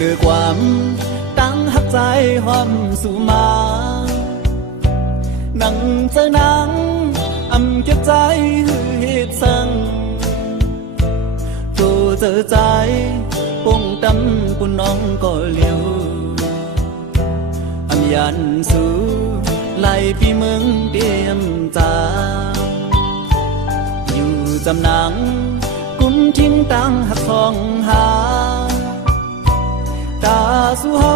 เลือความตั้งหักใจหอมสู่มานั่งเจอนังเก็บใจหือเหตุสั่งตัวเจอใจปุ่งตำปุ่นน้องก็เลี้ยวยันสู่ไล่ปีเมืองเดียมจาอยู่จำนังกุ้มทิ้งตั้งหักทองหาตาสู่เฮา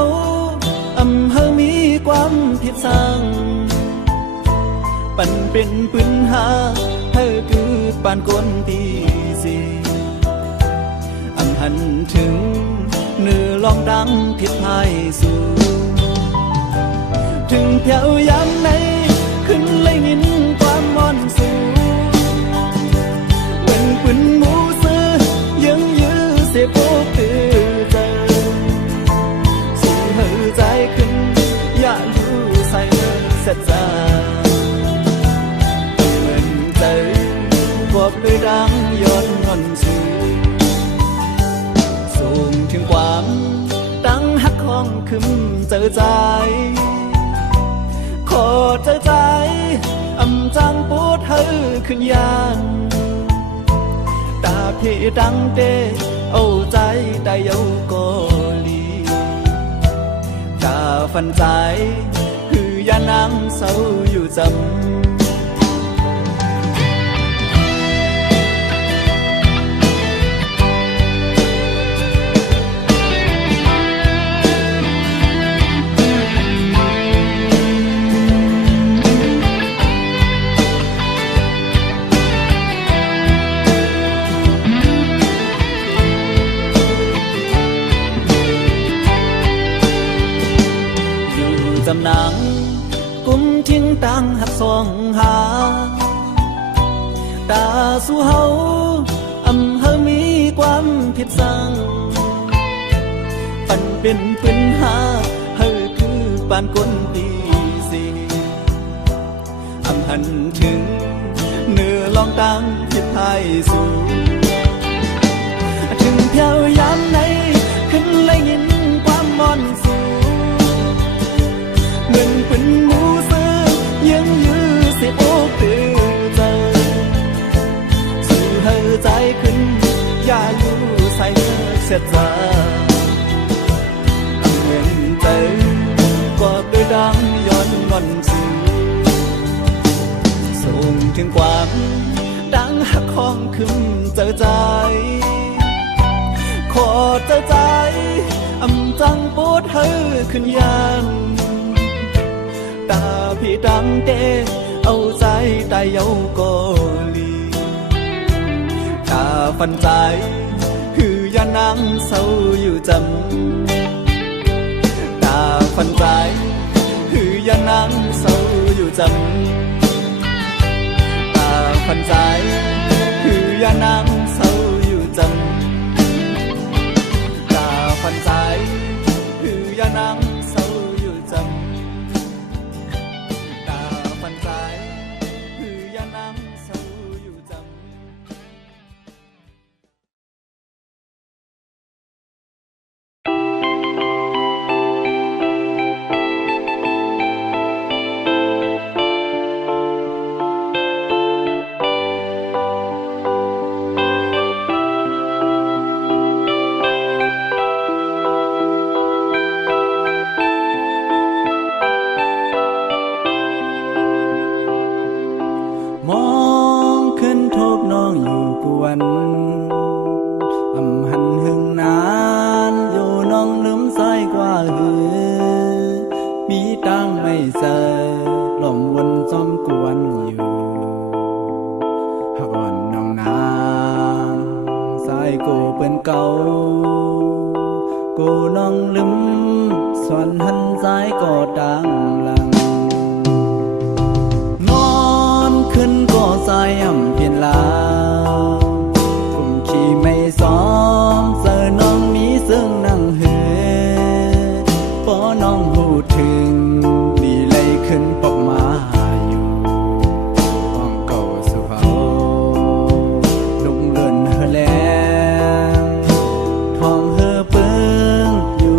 เฮามีความผิดสั่งปั่นเป็นปืนหาเฮาคือปานก้นตีสีหันถึงเนื้อลองดังผิดพายสู่ถึงแถวยามไหนขึ้นเลยยินความมอนสูเหมือนปืนหมูซื้อยังยื้อเสียโปกตือเจอสู่เหือใจขึ้นอย่ารู้ใส่เสร็จจ้าเหมือนเจอพวกเลยดังย้อนงอนสูสูงถึงความตั้งหักของขึ้นเจอใจขอเจอใจจังปูดเฮอขึ้นยานตาพี่ดังเตเอาใจได้เยาก็ลีตาฟันใจคือยานังเศร้าอยู่จำจำนังกุ้มทิ้งตั้งหักสองหาตาสู่เฮาเฮามีความผิดสั่งปั่นเป็นปืนหาเฮาคือปานก้นตีสีหันถึงเนื้อลองตั้งผิดพายสู่ถึงเพียวยามไหนขึ้นเลยยินความมอนสู่เหมือนปืนหมูซื้อยังยื้อเสียโอกตื่นเจอสู่เฮอใจขึ้นอย่าอยู่ใส่เสียใจเหมือนเจอกอดด้วยดังย้อนงอนสู่ส่งถึงความดังหักของขึ้นเจอใจขอเจอใจจังปวดเฮอขึ้นยันตาพี่ดังเตเอาใจได้เยาก็ลีตาฟันใจคือยานังเศร้าอยู่จำตาฟันใจคือยานังเศร้าอยู่จำตาฟันใจคือยานังเศร้าอยู่จำตาฟันใจคือยานังเศร้าอยู่จำหันหึงนานอยู่น้องลืมใส่กว่าหือมีตังไม่เจอหล่อมวนจอมกวนอยู่หักอ่อนน้องนางสายกูเป็นเก่ากูน้องลืมส่วนหันสายก็ดังลังนอนขึ้นก็ใจเปลี่ยนลาวที่ไม่ซ้อมเจอน้องมีซึ่งนั่งเหือพอน้องหูถึงดีเลยขึ้นปอกมาอยู่ห้องเก่าสุเฮาลุงเลื่อนเฮแลงท้องเฮเปิ้งอยู่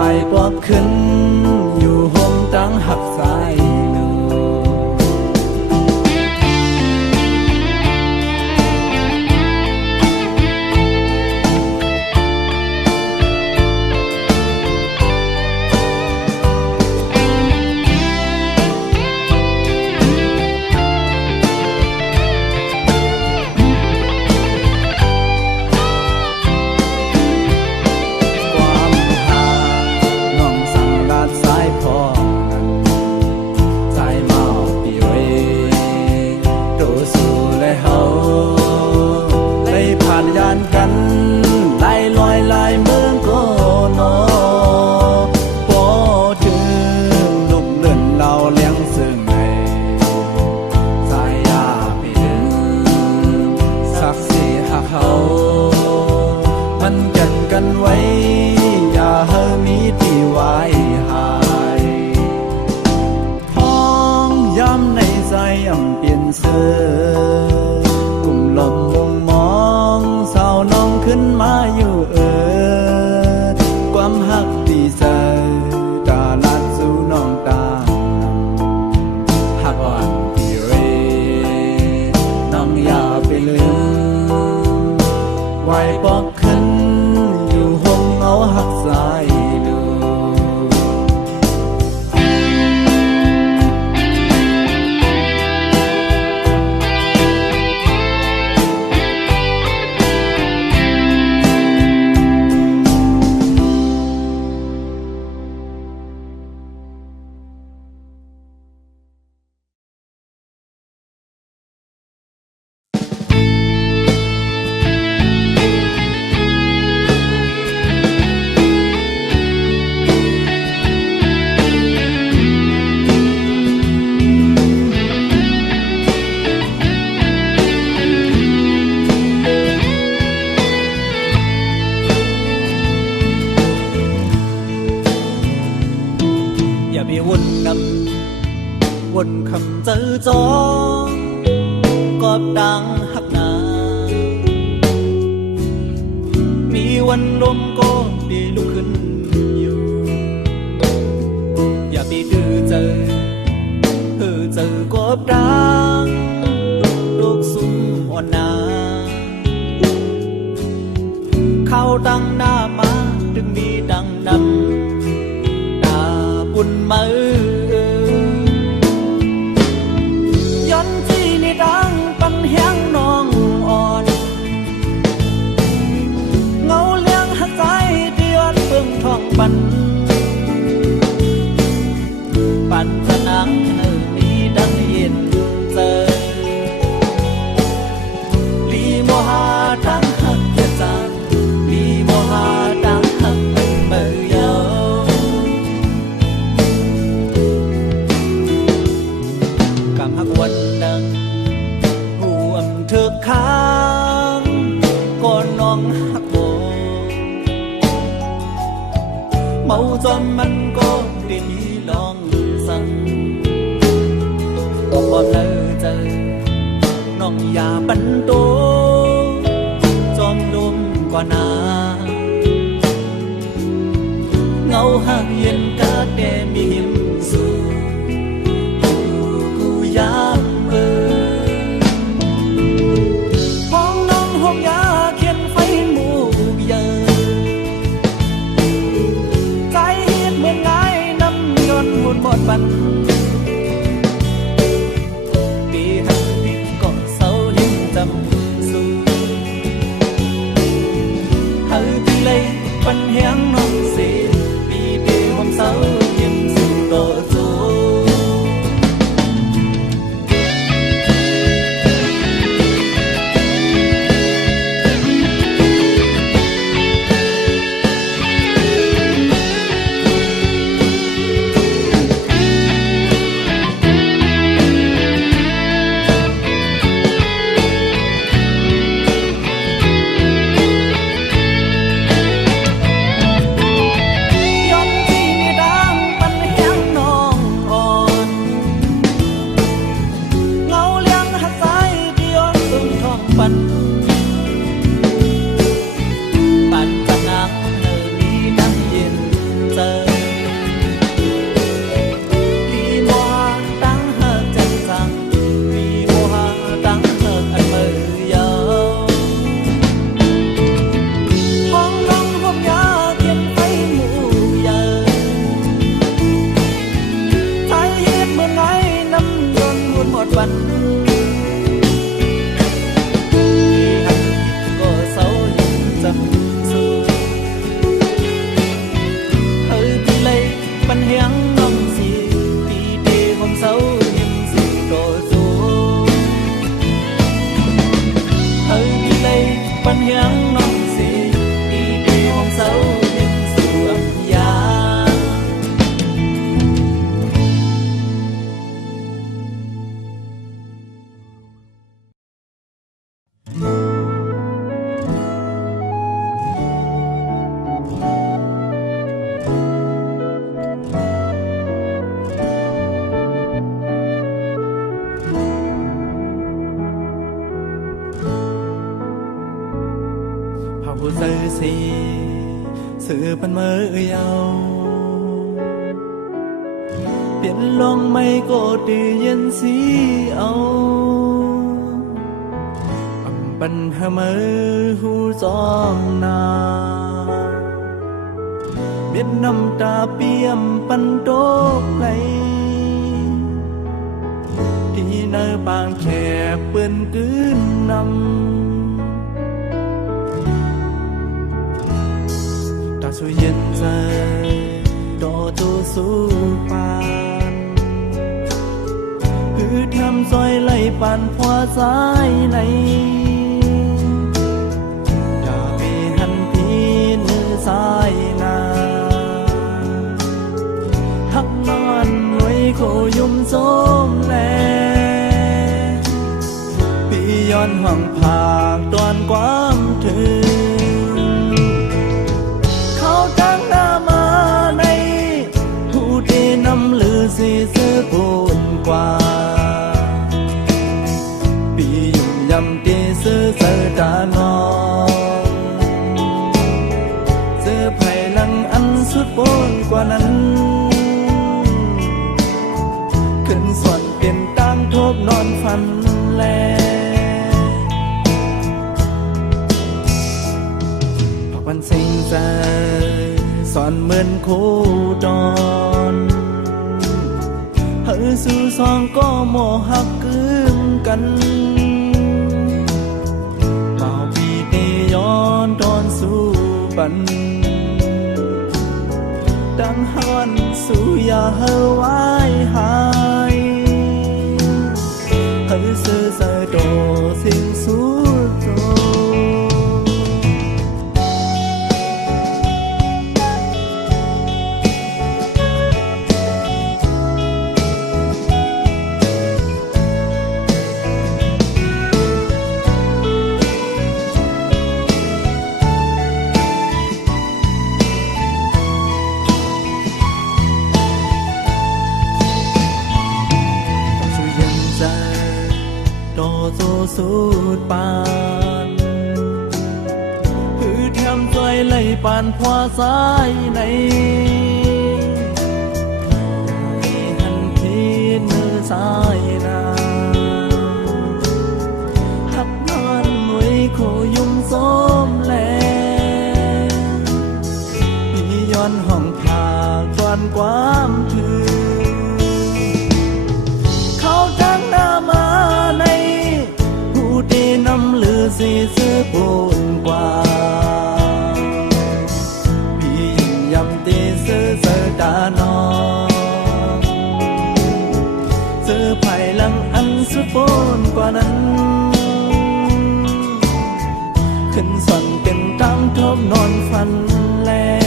ไหวปอกขึ้นอยู่ห้องตั้งหักสายลูวนคำเจอจองกอบดังหักหนามีวันลมก็ดีลุกขึ้นอยู่อย่าไปดื้อเจอกอบดังลูกสุ่มอ่อนนาเข้าตั้งหน้ามาดึงมีดังนำตาบุญมือแห้งน้องอ่อนเงาเลี้ยงหักใจที่ย้อนเบิ่งท้องปันสนังมีดังเย็นเจอลีโมหาตั้งหักเกียจานลีโมหาตั้งหักเป็นเมื่อยาวกำหักวันดังเธอค้างก่อนน้องหักโบเมาจนมันก็ได้มีลองสั่งบอกว่าเธอเจอน้องอย่าบันโตจอมลมกว่านาเงาหักเย็นกะแดมีหิมสู่กูยามปันปีหักพิษก่อเสาหิ้งจำสูหาพี่เลยปันแหงน้องเสียปีเดียวความเสาหิ้งสู่ต่อจู bắn thì hắn có sáu những dầm sự hơi bị lấy bắn hiếng ngầm gì thì để hôm sau những sự đổ dỗ hơi bị lấy bắn hiếng ngầm gì thì để hôm sau những sự âm giá hậu giờ gì sự ban mơ yêu biển long mây có tự nhiên si âu âm ban hơ mơ hu giông na biết năm ta piêm ban đốt lấy đi nơi bang trẻ bươn cứ năm ta suy yên rơi đo tu su pan cứ tham dõi lấy bàn hoa trái này đã bị hắn thi nữ sai na hắc non nuôi khổ yum giống lệ bị yon hoàng phạc toàn quám thư năm lư gì giữa buồn qua bị dùng nhầm đi giữa giờ đã ngon giờ phải lăng ăn suốt bốn qua nắng cơn soạn tiền tăng thốt non phần lè học văn sinh ra soạn mơn khô tròn hỡi sư son có mồ hắc cứng cắn bảo bị tê yon tròn su bắn đang hân su ya hơ wai hai hỡi sư giờ đồ xin su suốt bàn cứ theo dõi lấy bàn hoa trái này vì hắn thiết nữ sai na hắt non nuôi khổ yum xóm lẻ bị yon hỏng thà toàn quám thư khao trắng nam này năm lừa gì giữa buồn qua bị nhầm tê giữa giờ đã non giờ phải lăng ăn suốt bốn qua nắng khẩn soạn tiền tăng thơm non phần lè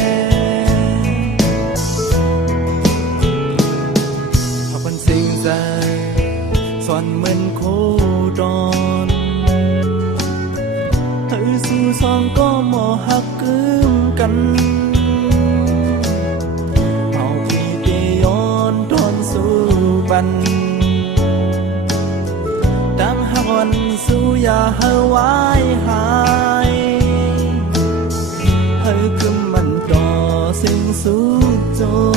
học văn sinh ra soạn mơn khô tròn sư son có mồ hắc cứng cắn bảo bị tê yon tròn su bắn đang hòn su ya hơ wai hai hơi cơm mặn đỏ xinh su cho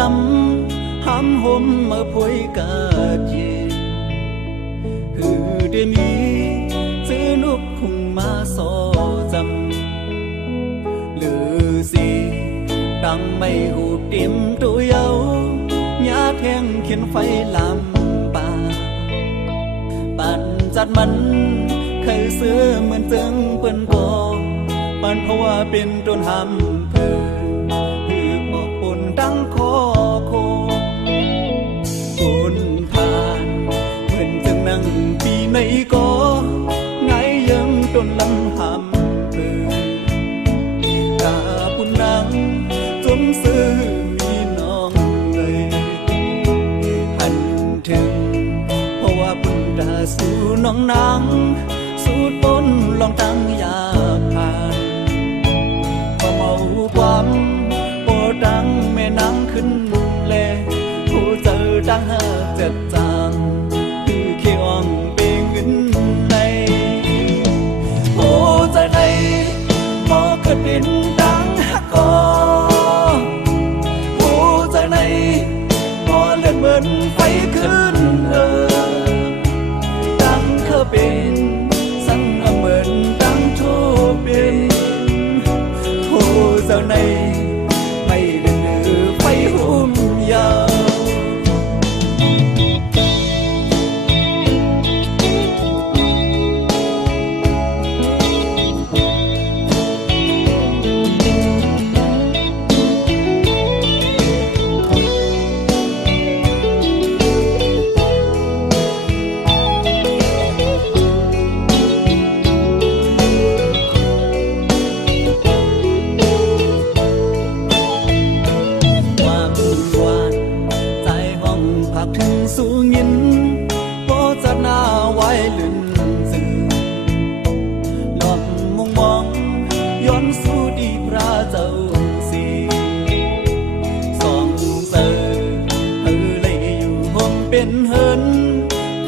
ลำห้ำห่มมาพวยกาเย็นฮือได้มีซื้อนุกคุงมาสอจำหรือสิดังไม่หูเต็มตัวเยาหญ้าแทงเขียนไฟลำป่าปันจัดมันเคยซื้อเหมือนจึงเปิ้นกอปันเพราะว่าเป็นต้นหำเพื่อหือออกปุ่นดังคอโคปุ่นผ่านเหมือนจึงนั่งปีในกอไงยังต้นลำหำเพื่อกาปุ่นนั่งจมซื้อมีน้องเลยหันถึงเพราะว่าปุ่นดาสู่น้องนางสูดปนลองตั้งยาผ่านพอเมาความโปดังแม่นางขึ้นแลผู้เจอดังหากเจ็ดจางคือเขียวงเปงเงินในโอ้ใจในพอเกิดเป็นดังหักกอโอ้ใจในพอเลื่อนเหมือนไฟขึ้นดังเคยเป็นเหมือนตั้งโทเป็นโทเจ้าในไม่ดื้อไฟหุ่มยาวสู่ยินโปจะหน้าไว้ลื่นซื่อหลอกมุงมองย้อนสู่ดีพระเจ้าสีสองเสือเลยอยู่ห่มเป็นเฮิน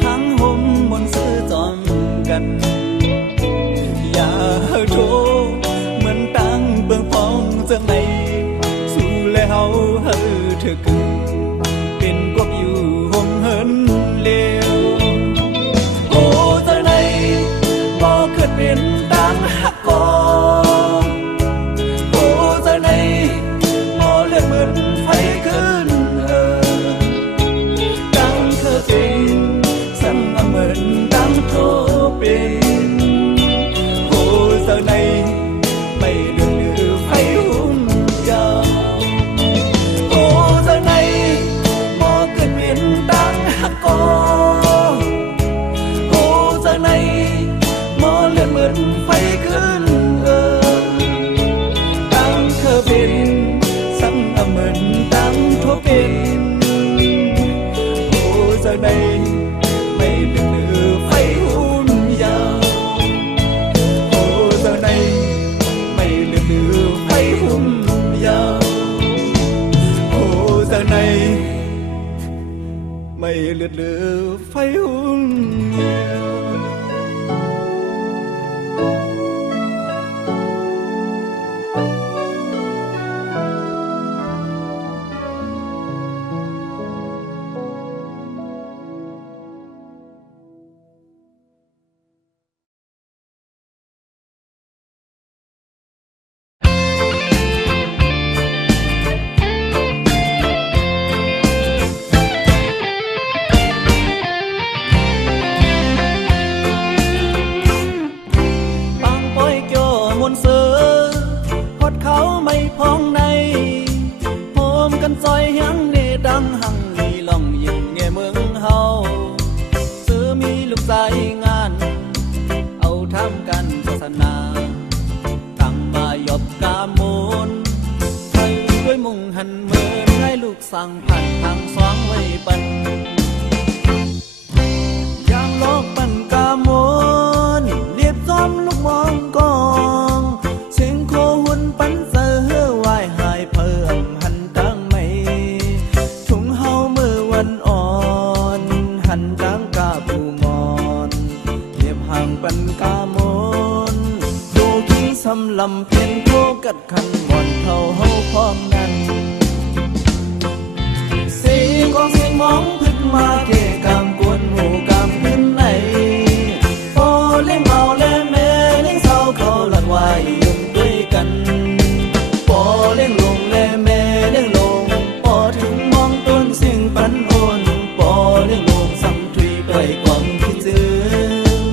ทั้งห่มบนซื้อจอมกันอย่าโทเหมือนตั้งเบื้องพองเจังไหนสู่แล้วเธอกึ่งเป็นกบอยู่เลวโอ้เจ้าในบ่เกิดเป็นดังหักกอโอ้เจ้าในบ่เลือดเหมือนไฟขึ้นดังเธอเป็นสั่งเหมือนดังโทเป็นโอ้เจ้าในไม่เดือดไฟหุ่มยาวโอ้เจ้าในบ่เกิดเป็นดังหักกอโอ้จากไหนมอเลือดเหมือนไฟขึ้นตั้งเคยเป็นสั่งเหมือนตั้งทั่วเป็นโอ้จากไหนไม่เลือดไฟหุ่มยาวโอ้จากไหนไม่เลือดไฟหุ่มยาวโอ้จากไหนไม่เลือดไฟหุ่นเดียวซอยยังเนดังหังมีล่องยิงเงเมืองเฮาซื้อมีลูกใจงานเอาทำกันโฆษณาตั้งมายบกามูลไทยด้วยมุ่งหันเมินให้ลูกสั่งผ่านทางสว่างไว้ปันยามโลกปันกามูลเรียบซ้อมลูกมองกองเสียงโคหุ่นปันเสือไหวหายเพิ่มหันตั้งไม่ถุงเฮามือวันอ่อนหันดังกาปูมอนเรียบห่างปันกามูลดูขี้สำลำเพียนโคกัดขันบ่อนเท่าเฮาพร้อมนั้น ก็เสียงมองพึ่งมาเกะกามกวนหมู่กามขึ้นไหนพอเล่งเมาเล่แม่เล่งเศร้าเขาหลักไว้ยืนด้วยกันพอเล่งลงเล่แม่เล่งลงพอถึงมองต้นเสียงปันโอนพอเล่งลงสัมถุยด้วยความคิดถึง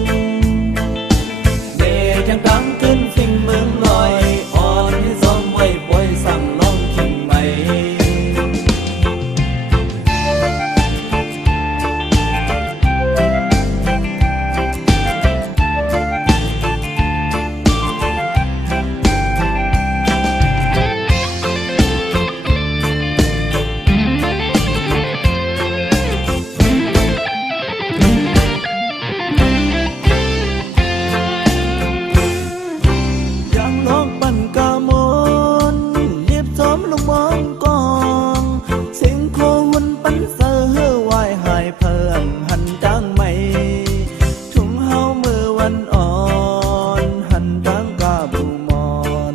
เด็กยังดังขึ้นฟิงเมืองลอยอ่อนที่ซ้อมไว้ปล่อยสั่งน้องคิงใหม่ อยากลองปั่นกามนเรียบซ้อมลงมองกองเสียงโคหุ่นปั่นเสือวายหายเพิ่มหันจางใหม่ทุ่งเฮามือวันอ่อนหันจางกาบูมอน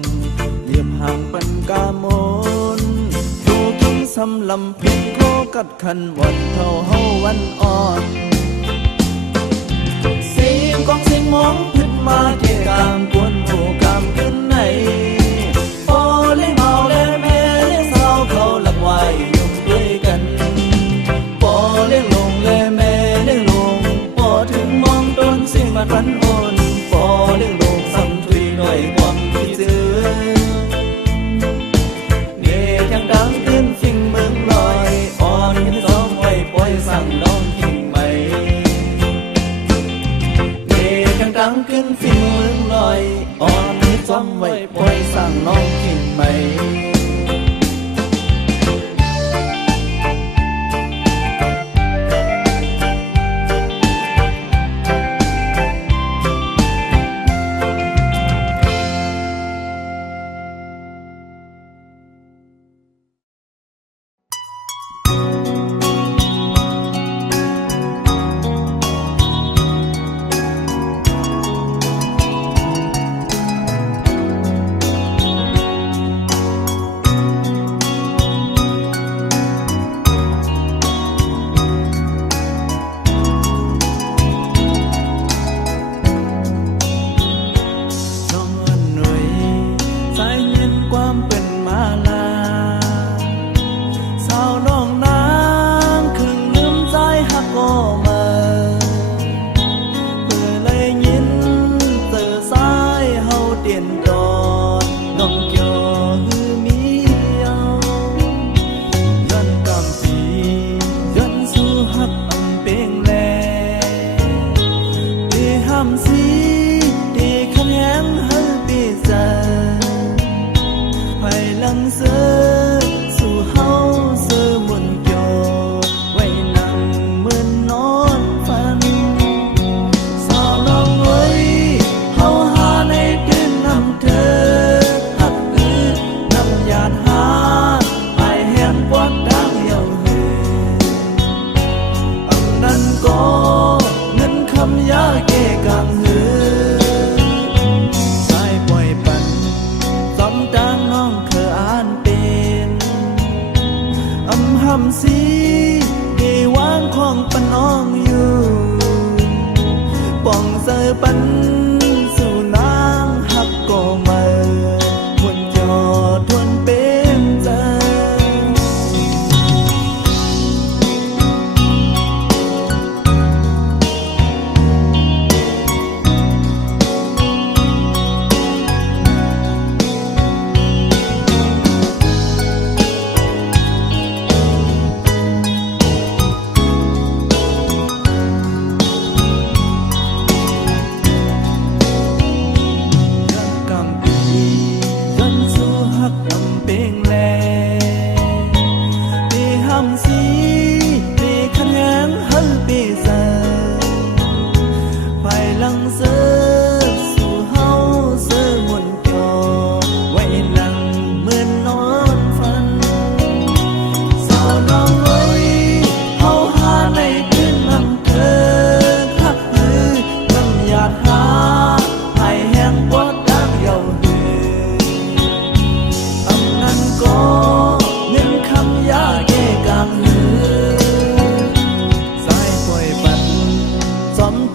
เรียบห่างปั่นกามนดูกินสำลำพิษโคกัดขันวันเท่าเฮาวันอ่อนเสียงกองเสียงมองขึ้นมาเกะกามกวนหมู่กามขึ้นไหนพอเล่งเมาเล่แม่เล่งเศร้าเขาหลักไว้ยุ่งด้วยกันพอเล่งลงเล่แม่เล่งลงพอถึงมองต้นเสียงมันพันโอนพอเล่งลงสัมถุยด้วยความคิดถึงเด็กยังดังขึ้นฟิงเมืองลอยอ่อนยังซ้อมไว้ปล่อยสั่งน้องคิงใหม่เด็กยังดังขึ้นฟิงเมืองลอยอ่อนยังซ้อมไว้ปล่อยสั่งน้องคิงใหม่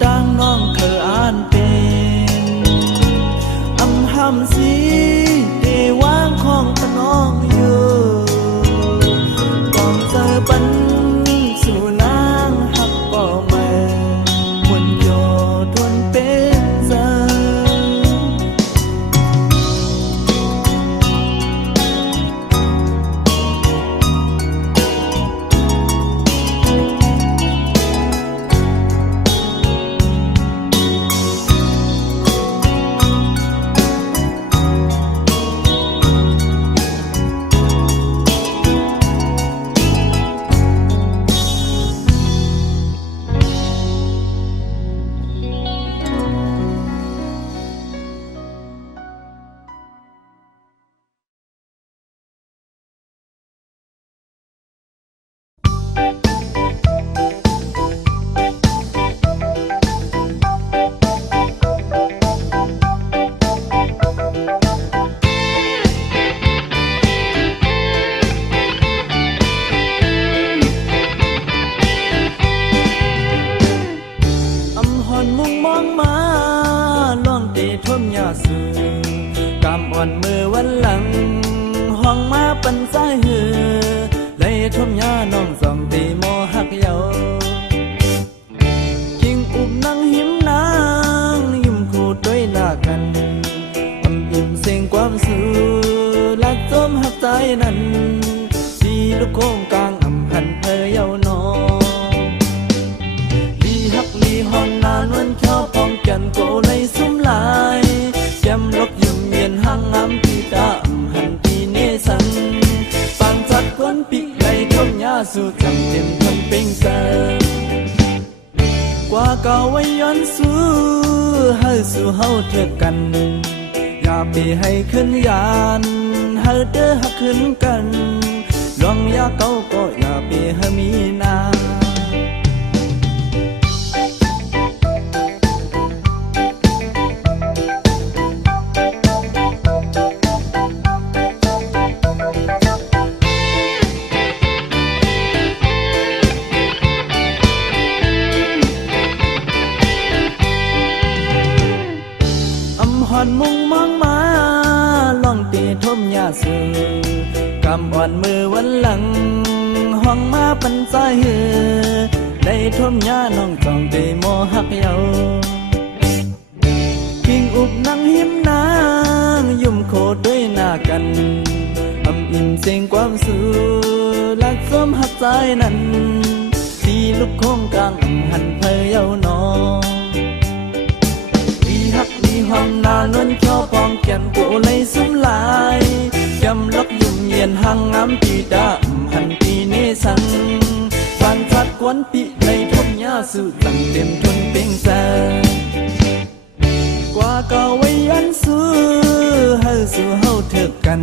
ต่างน้องเคยอ่านเป็นอำหำสีเดวางของตะน้องอยู่ก่อนเจอปันสู่นางหักก็แม่มวนโยทวนเป็นเจอมุ่งมองมาล่องตีท่วมยาสูกำอ่อนมือวันหลังห้องมาปันสายหือเลยท่วมยาน้องสองตีโมหักเยากิ่งอุบนั่งหิมนางยิ้มคู่ด้วยหน้ากันอิ่มเสียงความสูลักจมหักใจนั้นสีลูกโค้งกลางหันเพยเยานอฮอนนานวันเข้าพร้อมกันโกในซุ้มลายแก้มลบยุ่มเย็นห้างน้ำที่ดำหันที่เนสันฟังจัดควนปีกไหลท่มยาสู่จำเต็มทนเป็นเสกว่าเก่าไว้ย้อนสู้ให้สู่เฮาเถิดกันอย่าไปให้ขึ้นยานให้เด้อหักขึ้นกันลองอย่าเก่าก็อย่าไปให้มีนาหอนมุ่งมองมาล่องตีท่มยาสูกำอ่อนมือวันหลังห้องมาปันใจหือได้ท่มยาน้องจองตีโมหักเยากิ่งอุบนั่งหิมนางยุ่มโคด้วยหน้ากันอิ่มเสียงความสูลักซ้มหักใจนั้นที่ลูกโค้งกลางหันเพยเยานอห้องนานวนเขียวพร้อมแก่นโกในซุ้มลายยำลอกยุ่มเย็นห้างน้ำปีดาหันปีเนสังฟันชัดกวนปีในท่มยาสู่ตั้งเต็มทนเป็นแสกว่าเก่าไว้ยันสู้ให้สู่เฮาเถิดกัน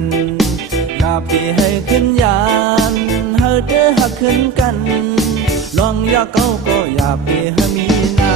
อย่าไปให้ขึ้นยานให้เด้อหักขึ้นกันลองอย่าเก่าก็อย่าไปให้มีนา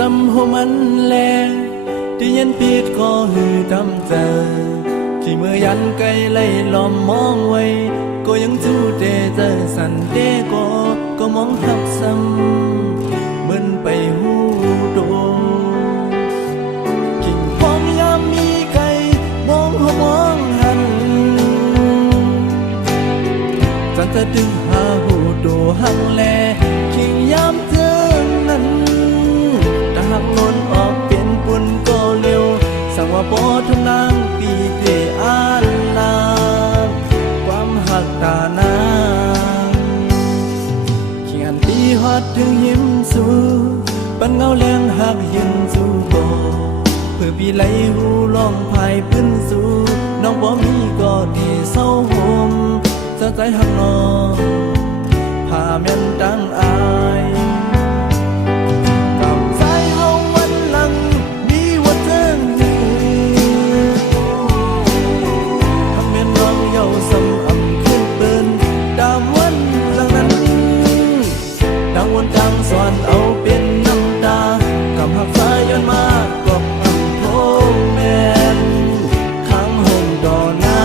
จำหัวมันแลที่ยันผิดก็หือทำเจอที่เมื่อยันไกลไล่ล้อมมองไว้ก็ยังจูเตเจอสันเตก็มองทับซ้ำเหมือนไปหูโดกิ่งพองยามมีไก่มองหัวมองหันจันจะดึงหาหูโดหังแลกิ่งยามเจอนั้นหากล้นออกเป็นปุ่นก็เร็ว สู้ปันเงาเลี้ยงหักยืนสู้บ่เพื่อพี่ไหลหูลองพายพื้นสู่น้องบ่มีก็ดีเศร้าห่มสะใจหักน้องพาแม่นดังอายกับใจเฮาวันหลังมีว่าเทิงหือทำแม่นน้องเยาสำอำขึ้นเปิ้นดามวันหลังนั้นดังวนดังสอนเอาเป็นน้ำตากำหักสายย้อนมากบอำโทแม่นข้างห่มดอน้ำ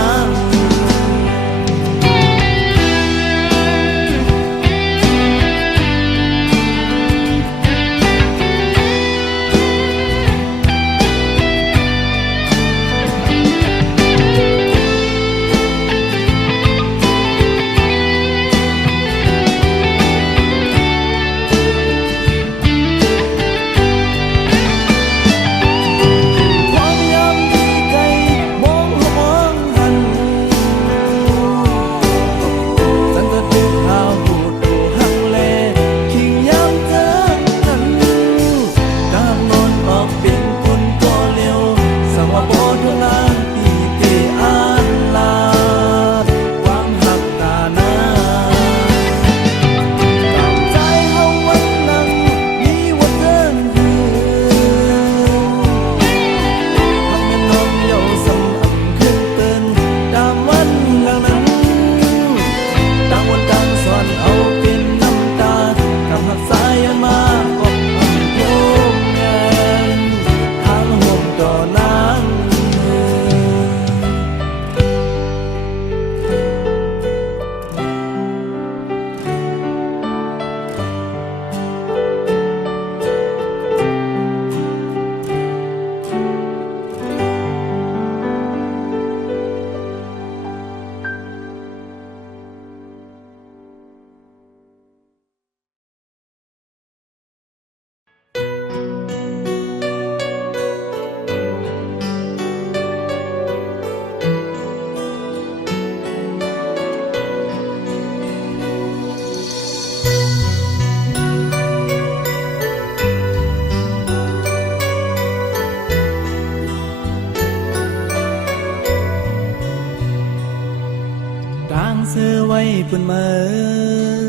ซื้อไว้ปุ่นเมื่อ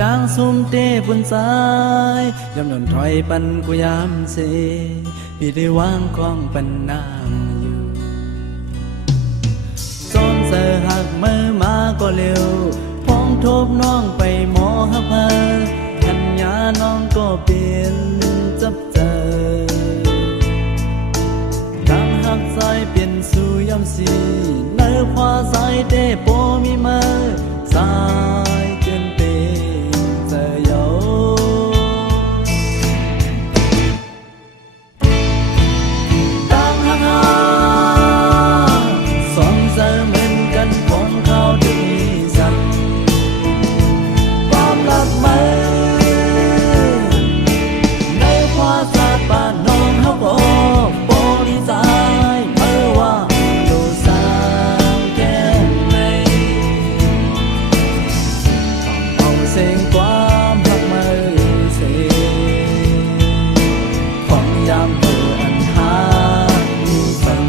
ดังซุ่มเต้ปุ่นสายยำนนถอยปันกูยามเสพี่ได้วางของปันนางอยู่จนเสือหักมือมาก็เร็วพ้องทบน้องไปหมอฮับเฮอขันยาน้องก็เปลี่ยนจับเจอดังหักสายเปลี่ยนสู่ยำสีเนื้อพาสายเต้โปมีมือสายเกินเต็มเจอโยดังหักสองเจอเหมือนกันของเขาดีสั่งความรักมือในพาสาบ้านน้องเขาก็โปดีใจเมื่อว่าดูสาวแก้มในเอาเสียงความรักมือเสียของยามเธออันหามีสัน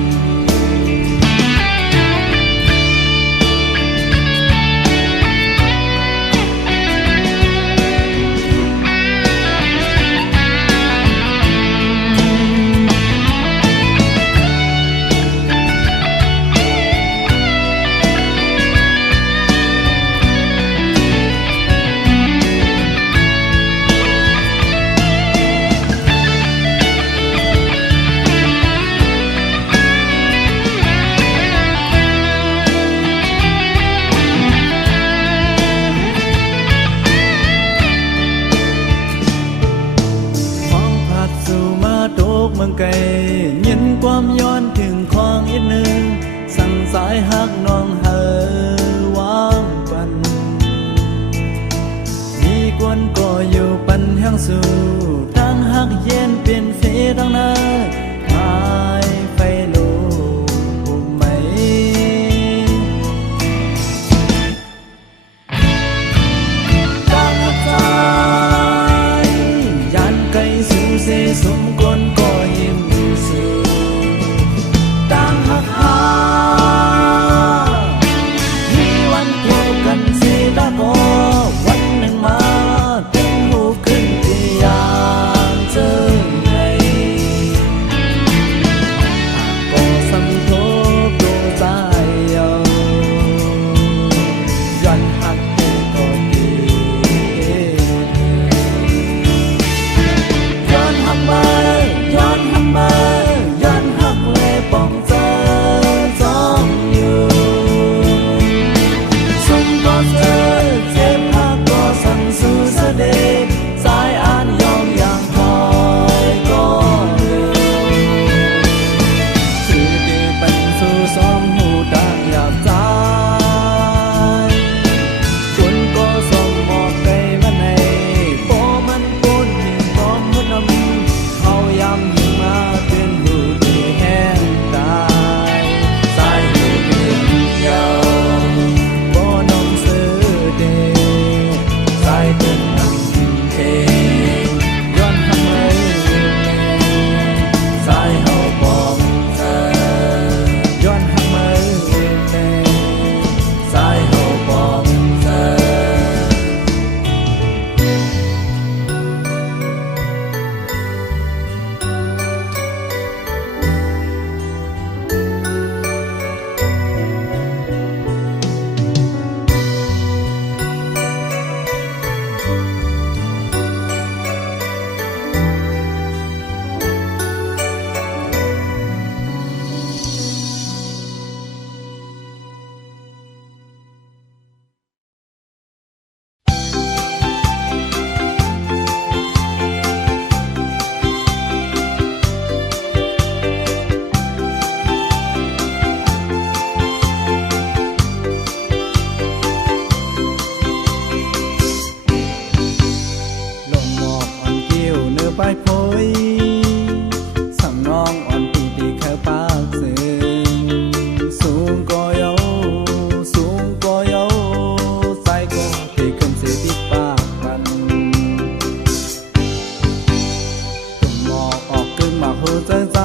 เมืองไกลยินความย้อนถึงของอีกหนึ่งสั่งสายหักน้องเฮอวางปันมีกวนก็อยู่ปันแห่งสู่ดังหักเย็นเป็นเฟดังหน้าพายไฟลูกไหมดังหักใจยา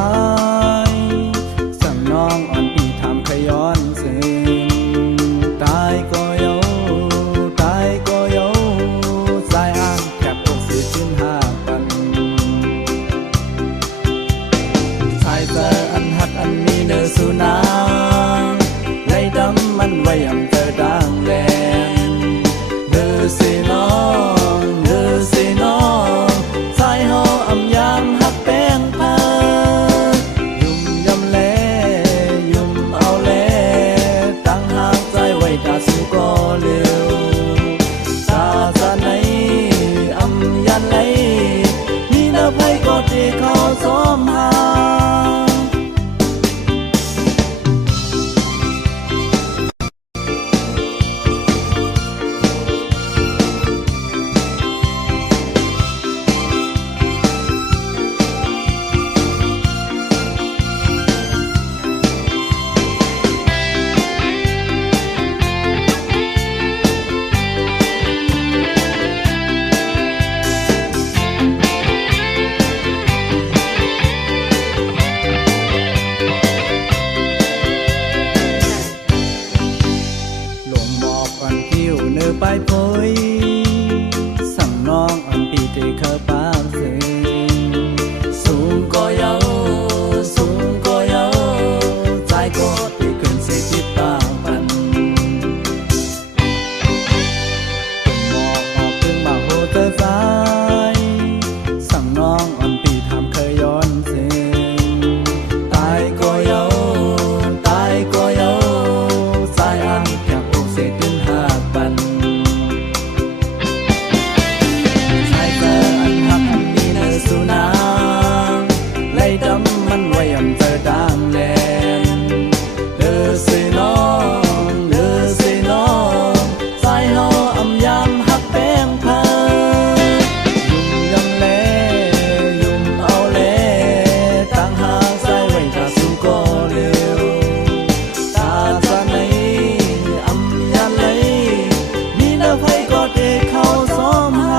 ายสั่งน้องอ่อนปีทำขย้อนซึ้งตายก็เยาตายก็เยาสายอ้างแคบอกสิขึ้นห้าปันชายเจออันหักอันมีเนื้อสุนางไล่ดำมันไว้ยำเจอดังแดงเนื้อสิน้องเนื้อสิน้องสายหออำยามหักแป้งพายุ่มยำแลยุ่มเอาแลตั้งหากใจไว้ตาสู้ก็เร็วตาจะไหนอำยันไหลมีเนื้อไผก็ที่เขาซ้อมหาไปพอยสั่งน้องอ่อนปีที่เคยปากซึ้งสูงก็เยาสูงก็เยาใจก็ที่ขึ้นสิที่ปากปันหมอกออกถึงบ่าโหเตอสายสั่งน้องอ่อนปีทำเคยย้อนซึ้งตายก็เยาตายก็เยาสายอันอยากอกเสียถึงหาปันสุนางไล่ดำมันไว้ยำเจอดังแดนเด้อสิน้องเด้อสิน้องสายหออำยามหักแป้งพายุ่มยำแลยุ่มเอาแลตั้งหากใจไว้ถ้าสู้ก็เร็วตาจะไหนอำยันไหลมีเนื้อไผก็ที่เขาซ้อมหา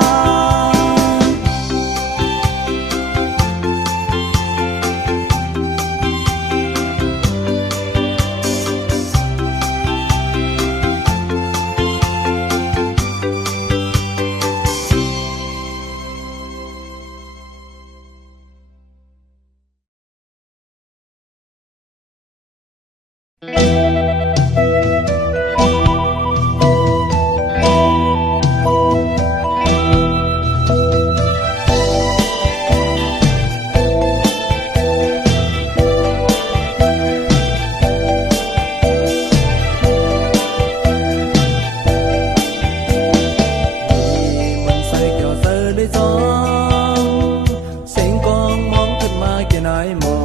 เสียงกองมองขึ้นมาแค่ไหนมอง